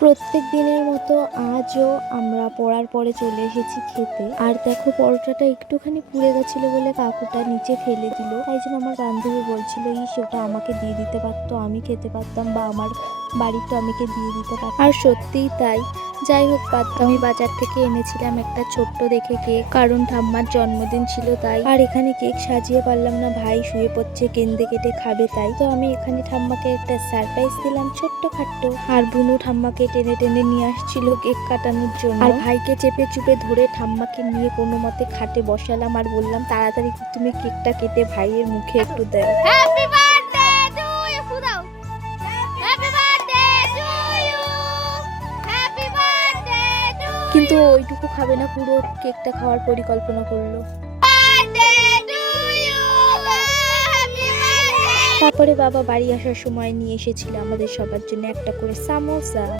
প্রত্যেক দিনের মতো আজও আমরা পড়ার পরে চলে এসেছি খেতে। আর দেখো, পরোটাটা একটুখানি পুড়ে গেছিল বলে কাকুটা নিচে ফেলে দিল। তাই জন্য আমার বান্ধবী বলছিল, ইস, ওটা আমাকে দিয়ে দিতে পারতো, আমি খেতে পারতাম, বা আমার বাড়ির তো আমাকে দিয়ে দিতে পারতো। আর সত্যিই তাই। যাই হোক, আমি বাজার থেকে এনেছিলাম একটা ছোট্ট দেখে কেক, কারণ ঠাম্মার জন্মদিন ছিল তাই। আর এখানে কেক সাজিয়ে পারলাম না, ভাই শুয়ে পড়ছে, কেন্দে কেটে খাবে তাই। তো আমি এখানে ঠাম্মাকে একটা সারপ্রাইজ দিলাম ছোট্ট খাট্ট। আর বুনু ঠাম্মাকে টেনে টেনে নিয়ে আসছিল কেক কাটানোর জন্য। আর ভাইকে চেপে চুপে ধরে ঠাম্মাকে নিয়ে কোনো মতে খাটে বসালাম আর বললাম, তাড়াতাড়ি তুমি কেকটা কেটে ভাইয়ের মুখে একটু দাও। হ্যাপি বার্থডে টু ইউ ফুদাও। Happy birthday to you. Happy birthday to. কিন্তু ওইটুকু খাবে না, পুরো কেকটা খাওয়ার পরিকল্পনা করলো। Birthday to you. Happy birthday. তারপরে বাবা বাড়ি আসার সময় নিয়ে এসেছিল আমাদের সবার জন্য একটা করে সামোসা।